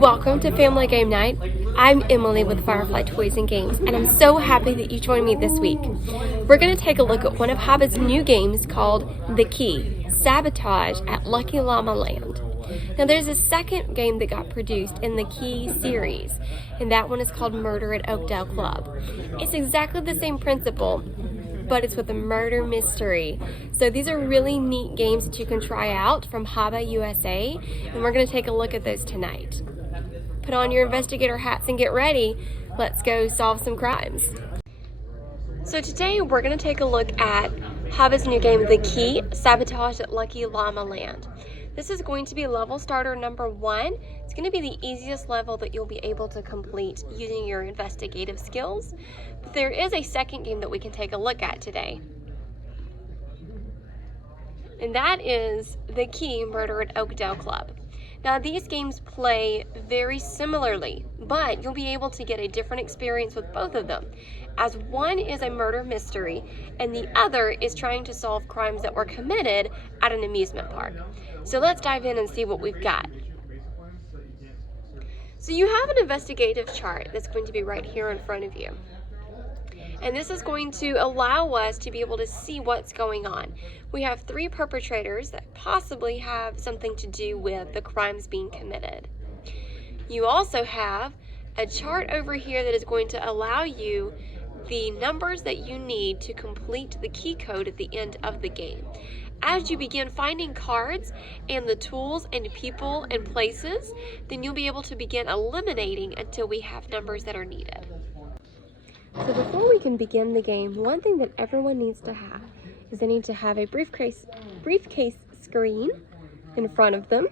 Welcome to Family Game Night. I'm Emily with Firefly Toys and Games, and I'm so happy that you joined me this week. We're going to take a look at one of HABA's new games called The Key, Sabotage at Lucky Llama Land. Now there's a second game that got produced in the Key series, and that one is called Murder at Oakdale Club. It's exactly the same principle, but it's with a murder mystery. So these are really neat games that you can try out from HABA USA, and we're going to take a look at those tonight. Put on your investigator hats and get ready. Let's go solve some crimes. So today we're going to take a look at HABA's new game, The Key, Sabotage at Lucky Llama Land. This is going to be level starter number 1. It's going to be the easiest level that you'll be able to complete using your investigative skills. But there is a second game that we can take a look at today. And that is The Key, Murder at Oakdale Club. Now these games play very similarly, but you'll be able to get a different experience with both of them, as one is a murder mystery and the other is trying to solve crimes that were committed at an amusement park. So let's dive in and see what we've got. So you have an investigative chart that's going to be right here in front of you. And this is going to allow us to be able to see what's going on. We have 3 perpetrators that possibly have something to do with the crimes being committed. You also have a chart over here that is going to allow you the numbers that you need to complete the key code at the end of the game. As you begin finding cards and the tools and people and places, then you'll be able to begin eliminating until we have numbers that are needed. So before we can begin the game, one thing that everyone needs to have is they need to have a briefcase screen in front of them.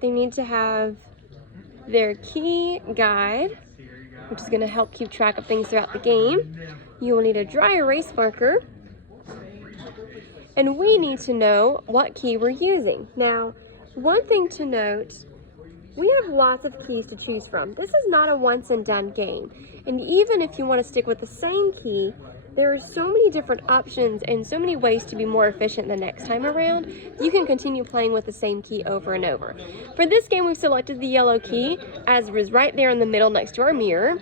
They need to have their key guide, which is going to help keep track of things throughout the game. You will need a dry erase marker, and we need to know what key we're using. Now, one thing to note, we have lots of keys to choose from. This is not a once and done game. And even if you want to stick with the same key, there are so many different options and so many ways to be more efficient the next time around. You can continue playing with the same key over and over. For this game, we've selected the yellow key, as it was right there in the middle next to our mirror.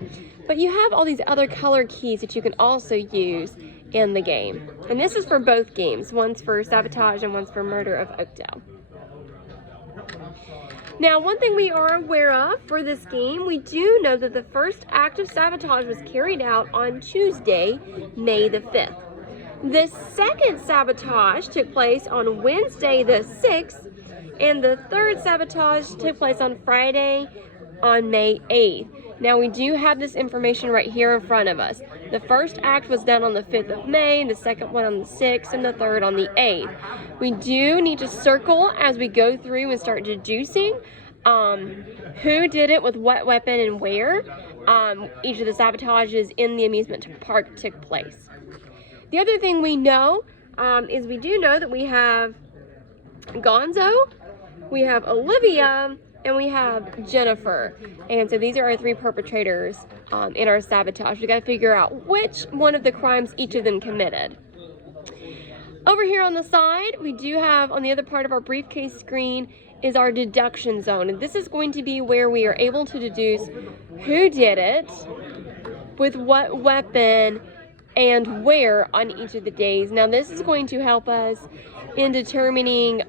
But you have all these other color keys that you can also use in the game. And this is for both games. One's for Sabotage and one's for Murder of Oakdale. Now, one thing we are aware of for this game, we do know that the first act of Sabotage was carried out on Tuesday, May the 5th. The second Sabotage took place on Wednesday the 6th, and the third Sabotage took place on Friday on May 8th. Now, we do have this information right here in front of us. The first act was done on the 5th of May, the second one on the 6th, and the third on the 8th. We do need to circle as we go through and start deducing who did it with what weapon and where each of the sabotages in the amusement park took place. The other thing we know is we do know that we have Gonzo, we have Olivia, and we have Jennifer. And so these are our 3 perpetrators in our sabotage. We got to figure out which one of the crimes each of them committed. Over here on the side, we do have, on the other part of our briefcase screen, is our deduction zone. And this is going to be where we are able to deduce who did it, with what weapon, and where on each of the days. Now this is going to help us in determining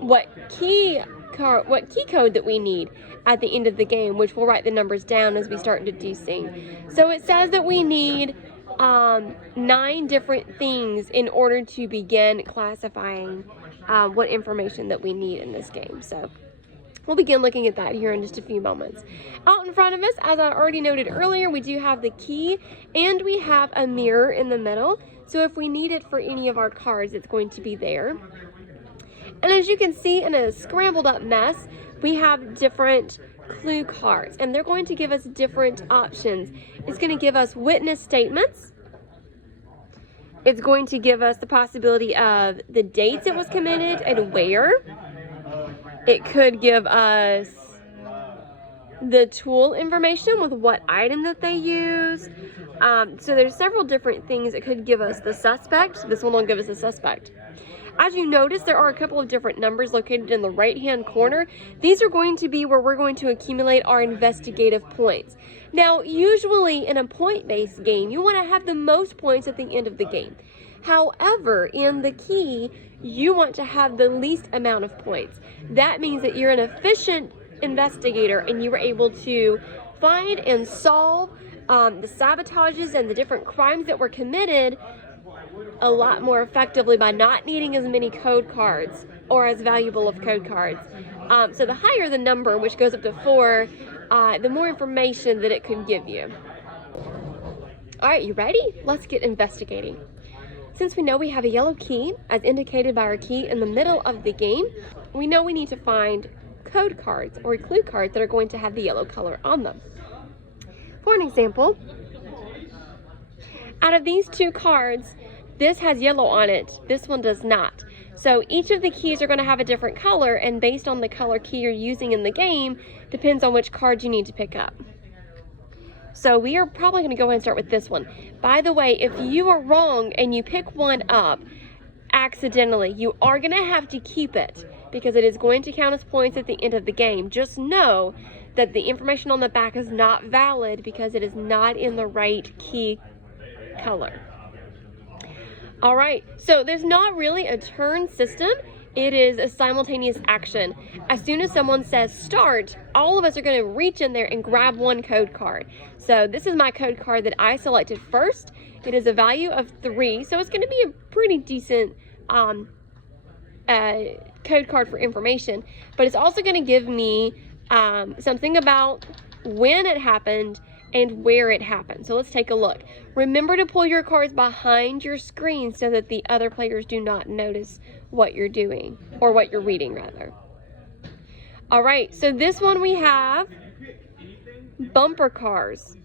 what key code that we need at the end of the game, which we'll write the numbers down as we start deducing. So it says that we need 9 different things in order to begin classifying what information that we need in this game. So we'll begin looking at that here in just a few moments. Out in front of us, as I already noted earlier, we do have the key and we have a mirror in the middle. So if we need it for any of our cards, it's going to be there. And as you can see, in a scrambled up mess, we have different clue cards, and they're going to give us different options. It's going to give us witness statements. It's going to give us the possibility of the dates it was committed and where. It could give us the tool information with what item that they used. So there's several different things that could give us the suspect. This one will give us the suspect. As you notice, there are a couple of different numbers located in the right-hand corner. These are going to be where we're going to accumulate our investigative points. Now, usually in a point-based game, you want to have the most points at the end of the game. However, in the key, you want to have the least amount of points. That means that you're an efficient investigator and you were able to find and solve the sabotages and the different crimes that were committed a lot more effectively by not needing as many code cards or as valuable of code cards. So the higher the number, which goes up to 4, the more information that it could give you. All right, you ready? Let's get investigating. Since we know we have a yellow key, as indicated by our key in the middle of the game, we know we need to find code cards or clue cards that are going to have the yellow color on them. For an example, out of these 2 cards, this has yellow on it, this one does not. So each of the keys are going to have a different color, and based on the color key you're using in the game, depends on which card you need to pick up. So we are probably going to go ahead and start with this one. By the way, if you are wrong and you pick one up accidentally, you are going to have to keep it because it is going to count as points at the end of the game. Just know that the information on the back is not valid because it is not in the right key color. All right, so there's not really a turn system. It is a simultaneous action. As soon as someone says start, all of us are going to reach in there and grab one code card. So this is my code card that I selected first. It is a value of 3, so it's going to be a pretty decent code card for information. But it's also going to give me something about when it happened and where it happened. So let's take a look. Remember to pull your cards behind your screen so that the other players do not notice what you're doing, or what you're reading rather. All right, so this one we have bumper cars.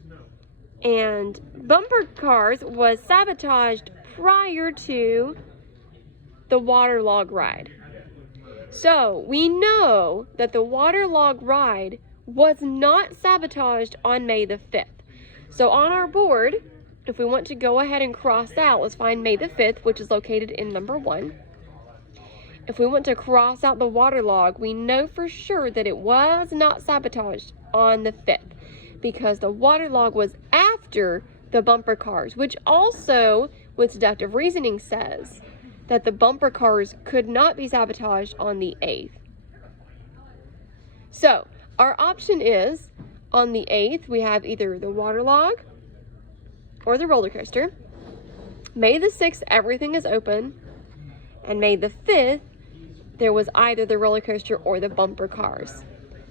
And bumper cars was sabotaged prior to the waterlog ride. So we know that the waterlog ride was not sabotaged on May the 5th. So on our board, if we want to go ahead and cross out, let's find May the 5th, which is located in number 1. If we want to cross out the waterlog, we know for sure that it was not sabotaged on the 5th because the waterlog was after the bumper cars, which also, with deductive reasoning, says that the bumper cars could not be sabotaged on the 8th. So our option is, on the 8th, we have either the waterlog or the roller coaster. May the 6th, everything is open. And May the 5th, there was either the roller coaster or the bumper cars.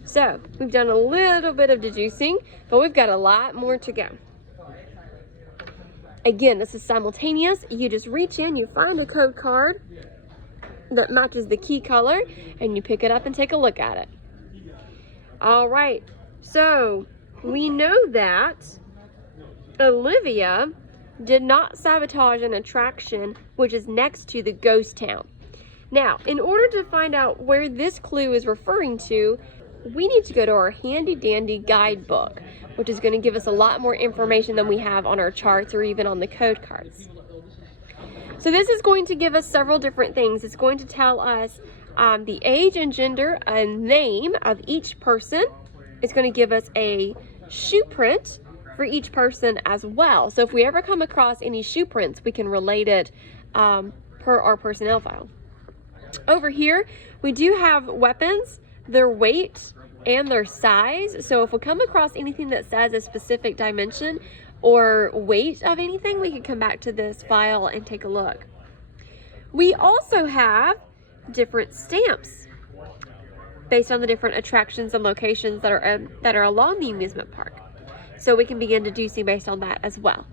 So we've done a little bit of deducing, but we've got a lot more to go. Again, this is simultaneous. You just reach in, you find a code card that matches the key color, and you pick it up and take a look at it. All right, so we know that Olivia did not sabotage an attraction which is next to the ghost town. Now, in order to find out where this clue is referring to, we need to go to our handy dandy guidebook, which is going to give us a lot more information than we have on our charts or even on the code cards. So this is going to give us several different things. It's going to tell us the age and gender and name of each person. It's going to give us a shoe print for each person as well. So if we ever come across any shoe prints, we can relate it per our personnel file. Over here, we do have weapons, their weight, and their size. So if we come across anything that says a specific dimension or weight of anything, we can come back to this file and take a look. We also have different stamps based on the different attractions and locations that are along the amusement park. So we can begin deducing based on that as well.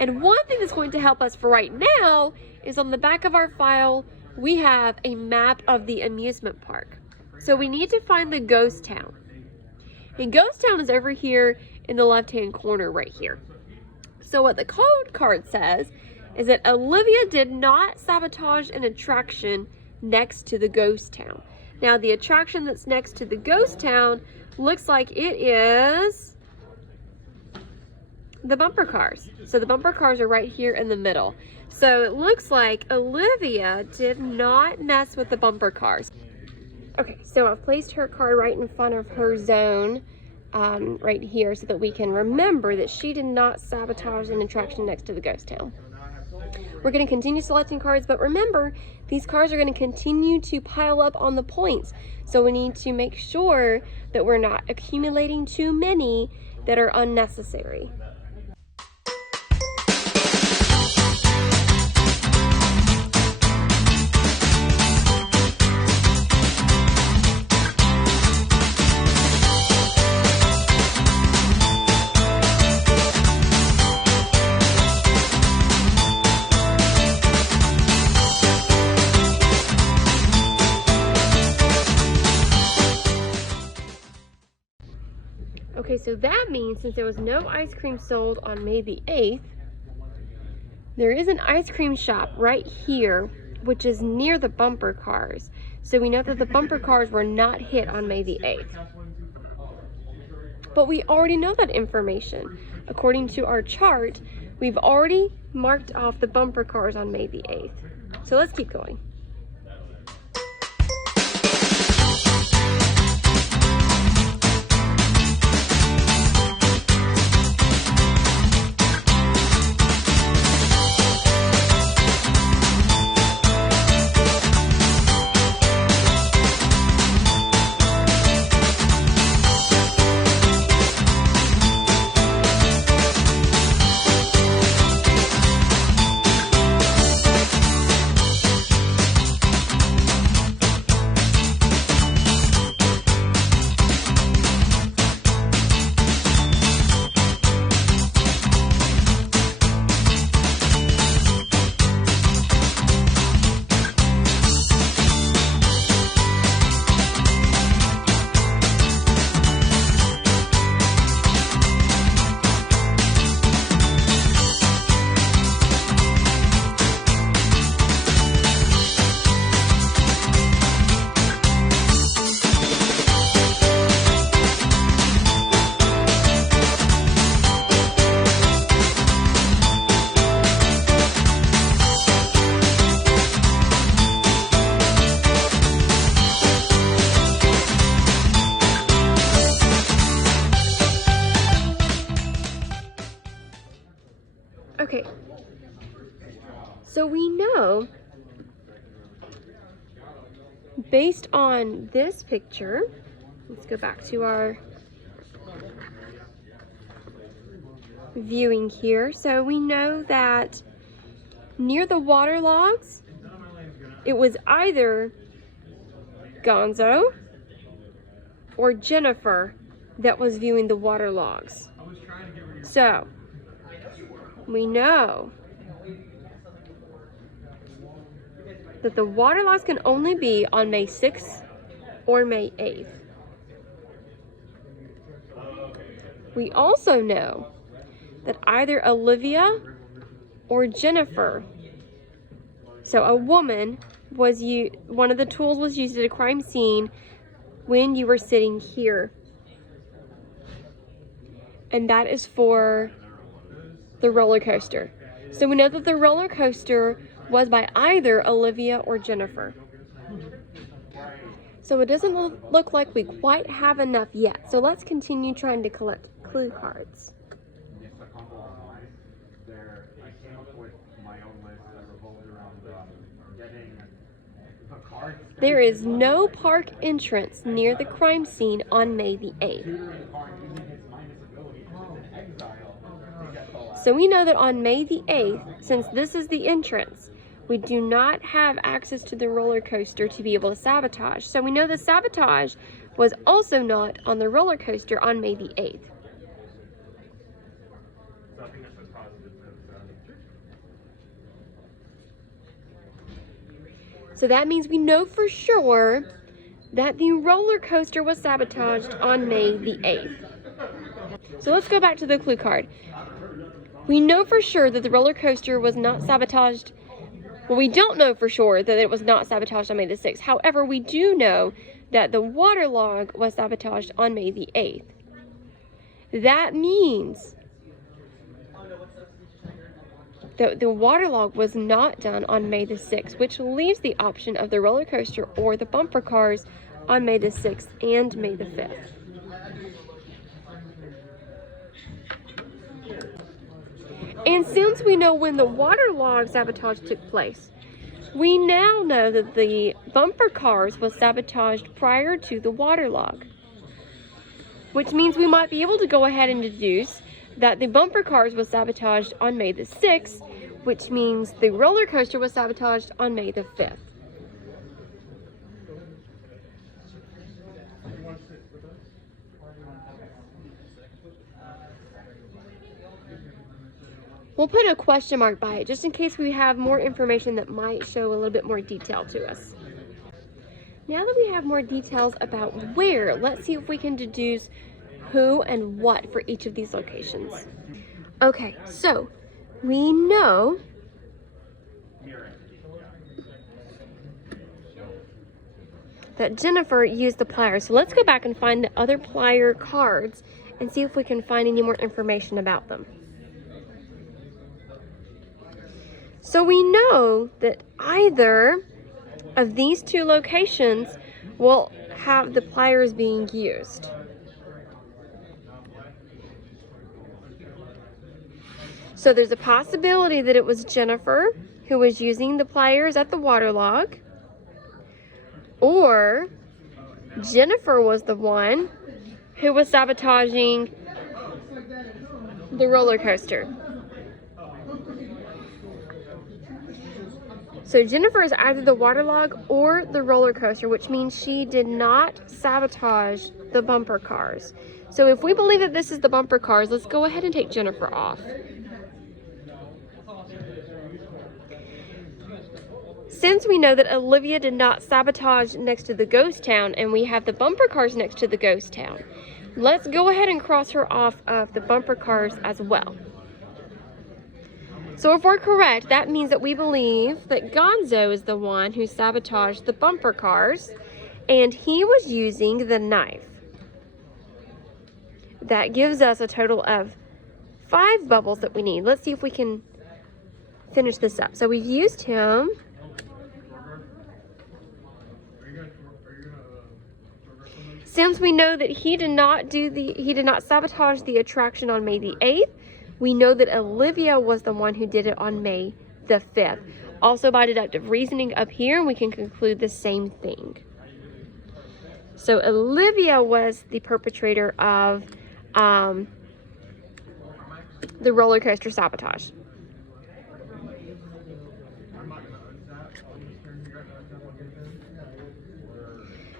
And one thing that's going to help us for right now is on the back of our file, we have a map of the amusement park. So we need to find the ghost town. And ghost town is over here in the left-hand corner right here. So what the code card says is that Olivia did not sabotage an attraction next to the ghost town. Now the attraction that's next to the ghost town looks like it is the bumper cars. So the bumper cars are right here in the middle. So it looks like Olivia did not mess with the bumper cars. Okay, so I've placed her card right in front of her zone, right here, so that we can remember that she did not sabotage an attraction next to the ghost town. We're going to continue selecting cards, but remember, these cards are going to continue to pile up on the points. So we need to make sure that we're not accumulating too many that are unnecessary. Okay, so that means since there was no ice cream sold on May the 8th, there is an ice cream shop right here, which is near the bumper cars. So we know that the bumper cars were not hit on May the 8th. But we already know that information. According to our chart, we've already marked off the bumper cars on May the 8th. So let's keep going. Okay, so we know, based on this picture, let's go back to our viewing here. So we know that near the water logs, it was either Gonzo or Jennifer that was viewing the water logs. So we know that the water logs can only be on May 6th or May 8th. We also know that either Olivia or Jennifer, so a woman, one of the tools was used at a crime scene when you were sitting here. And that is for the roller coaster. So we know that the roller coaster was by either Olivia or Jennifer. So it doesn't look like we quite have enough yet. So let's continue trying to collect clue cards. There is no park entrance near the crime scene on May the 8th. So we know that on May the 8th, since this is the entrance, we do not have access to the roller coaster to be able to sabotage. So we know the sabotage was also not on the roller coaster on May the 8th. So that means we know for sure that the roller coaster was sabotaged on May the 8th. So let's go back to the clue card. We know for sure that the roller coaster was not sabotaged. Well, we don't know for sure that it was not sabotaged on May the 6th. However, we do know that the water log was sabotaged on May the 8th. That means the waterlog was not done on May the 6th, which leaves the option of the roller coaster or the bumper cars on May the 6th and May the 5th. And since we know when the waterlog sabotage took place, we now know that the bumper cars was sabotaged prior to the waterlog, which means we might be able to go ahead and deduce that the bumper cars was sabotaged on May the 6th, which means the roller coaster was sabotaged on May the 5th. We'll put a question mark by it just in case we have more information that might show a little bit more detail to us. Now that we have more details about where, let's see if we can deduce who and what for each of these locations. Okay, so we know that Jennifer used the pliers. So let's go back and find the other plier cards and see if we can find any more information about them. So we know that either of these two locations will have the pliers being used. So there's a possibility that it was Jennifer who was using the pliers at the waterlog, or Jennifer was the one who was sabotaging the roller coaster. So Jennifer is either the waterlog or the roller coaster, which means she did not sabotage the bumper cars. So if we believe that this is the bumper cars, let's go ahead and take Jennifer off. Since we know that Olivia did not sabotage next to the ghost town and we have the bumper cars next to the ghost town, let's go ahead and cross her off of the bumper cars as well. So if we're correct, that means that we believe that Gonzo is the one who sabotaged the bumper cars, and he was using the knife. That gives us a total of 5 bubbles that we need. Let's see if we can finish this up. So we've used him. Since we know that he did not sabotage the attraction on May the 8th, we know that Olivia was the one who did it on May the 5th. Also, by deductive reasoning up here, we can conclude the same thing. So Olivia was the perpetrator of the roller coaster sabotage.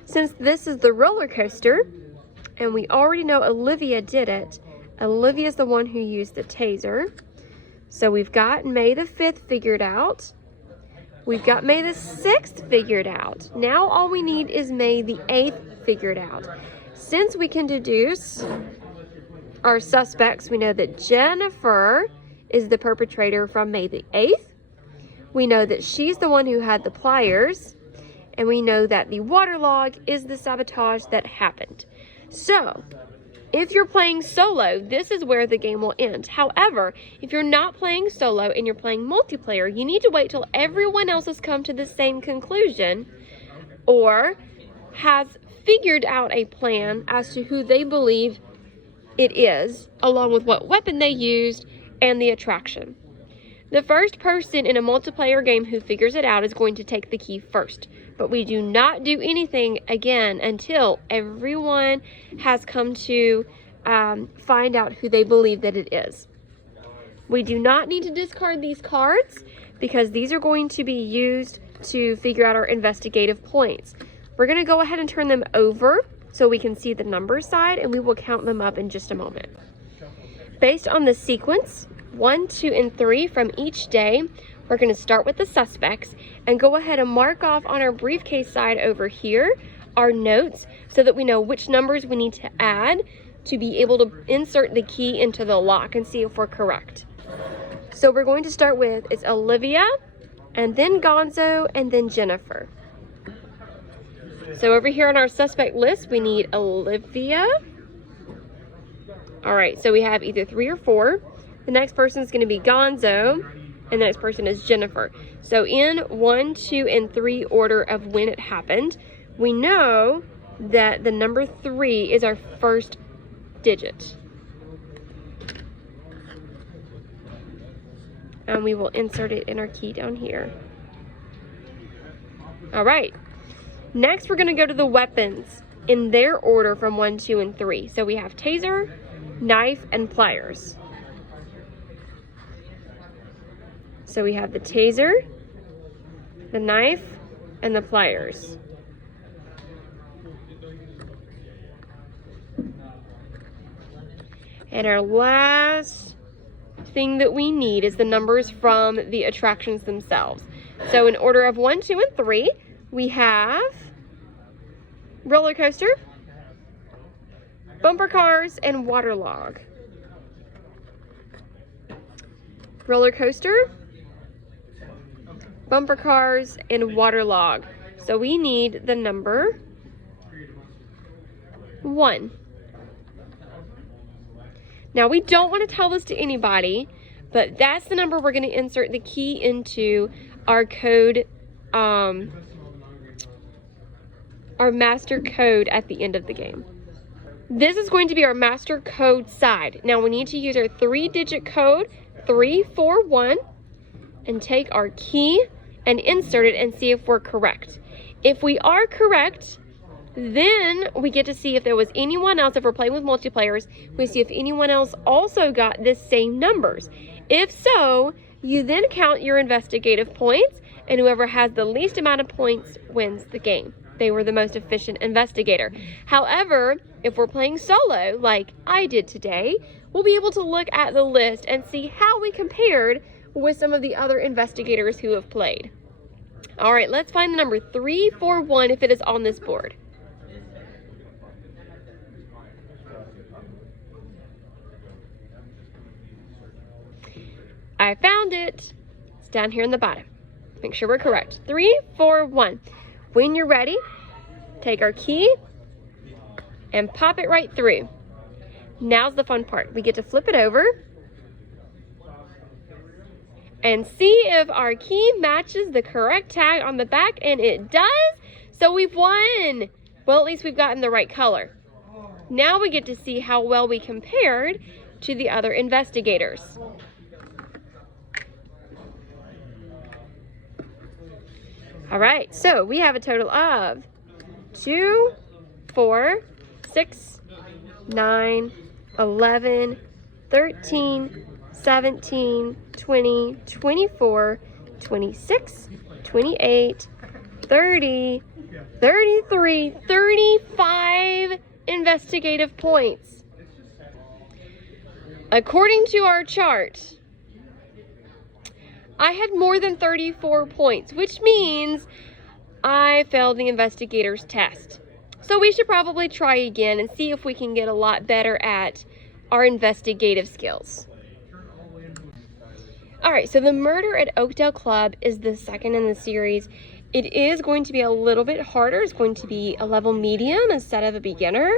Since this is the roller coaster, and we already know Olivia did it, Olivia is the one who used the taser. So we've got May the 5th figured out. We've got May the 6th figured out. Now all we need is May the 8th figured out. Since we can deduce our suspects, we know that Jennifer is the perpetrator from May the 8th. We know that she's the one who had the pliers. And we know that the waterlog is the sabotage that happened. So, if you're playing solo, this is where the game will end. However, if you're not playing solo and you're playing multiplayer, you need to wait till everyone else has come to the same conclusion or has figured out a plan as to who they believe it is, along with what weapon they used and the attraction. The first person in a multiplayer game who figures it out is going to take the key first. But we do not do anything again until everyone has come to find out who they believe that it is. We do not need to discard these cards because these are going to be used to figure out our investigative points. We're going to go ahead and turn them over so we can see the number side, and we will count them up in just a moment. Based on the sequence, 1, 2, and 3 from each day, we're going to start with the suspects and go ahead and mark off on our briefcase side over here our notes so that we know which numbers we need to add to be able to insert the key into the lock and see if we're correct. So we're going to start with, it's Olivia, and then Gonzo, and then Jennifer. So over here on our suspect list, we need Olivia. All right, so we have either 3 or 4. The next person is going to be Gonzo. and the next person is Jennifer. So in 1, 2, and 3 order of when it happened, we know that the number 3 is our first digit. And we will insert it in our key down here. All right. Next, we're going to go to the weapons in their order from 1, 2, and 3. So we have taser, knife, and pliers. So we have the taser, the knife, and the pliers. And our last thing that we need is the numbers from the attractions themselves. So in order of 1, 2, and 3, we have roller coaster, bumper cars, and waterlog. Roller coaster, bumper cars, and waterlog. So we need the number 1. Now we don't want to tell this to anybody, but that's the number we're going to insert the key into our code, our master code at the end of the game. This is going to be our master code side. Now we need to use our 3-digit code, 341, and take our key and insert it and see if we're correct. If we are correct, then we get to see if there was anyone else. If we're playing with multiplayers, we see if anyone else also got the same numbers. If so, you then count your investigative points, and whoever has the least amount of points wins the game. They were the most efficient investigator. However, if we're playing solo, like I did today, we'll be able to look at the list and see how we compared with some of the other investigators who have played. All right, let's find the number 341 if it is on this board. I found it. It's down here in the bottom. Make sure we're correct. 341. When you're ready, take our key and pop it right through. Now's the fun part. We get to flip it over and see if our key matches the correct tag on the back, and it does. So we've won. Well, at least we've gotten the right color. Now we get to see how well we compared to the other investigators. All right, so we have a total of 2, 4, 6, 9, 11, 13, 17, 20, 24, 26, 28, 30, 33, 35 investigative points. According to our chart, I had more than 34 points, which means I failed the investigator's test. So we should probably try again and see if we can get a lot better at our investigative skills. All right, so the murder at Oakdale Club is the second in the series. It is going to be a little bit harder. It's going to be a level medium instead of a beginner,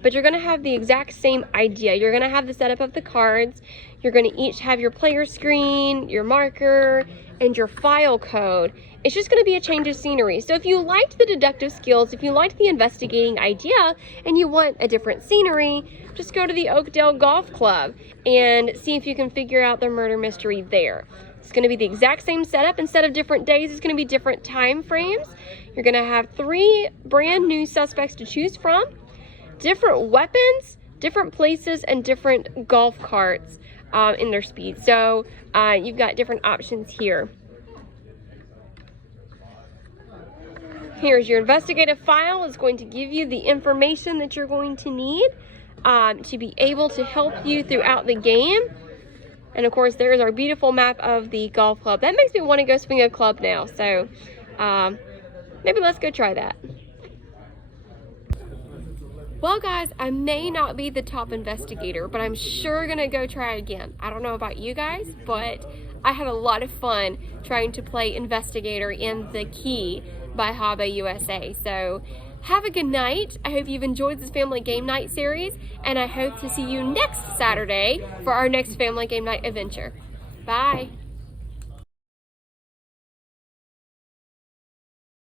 but you're going to have the exact same idea. You're going to have the setup of the cards. You're going to each have your player screen, your marker, and your file code. It's just going to be a change of scenery. So if you liked the deductive skills, if you liked the investigating idea, and you want a different scenery, just go to the Oakdale Golf Club and see if you can figure out the murder mystery there. It's going to be the exact same setup. Instead of different days, it's going to be different time frames. You're going to have 3 brand new suspects to choose from, different weapons, different places, and different golf carts in their speed. So you've got different options here. Here's your investigative file. It's going to give you the information that you're going to need to be able to help you throughout the game. And of course, there's our beautiful map of the golf club. That makes me want to go swing a club now. So maybe let's go try that. Well guys, I may not be the top investigator, but I'm sure gonna go try it again. I don't know about you guys, but I had a lot of fun trying to play investigator in The Key by HABA USA. So have a good night. I hope you've enjoyed this family game night series, and I hope to see you next Saturday for our next family game night adventure. Bye.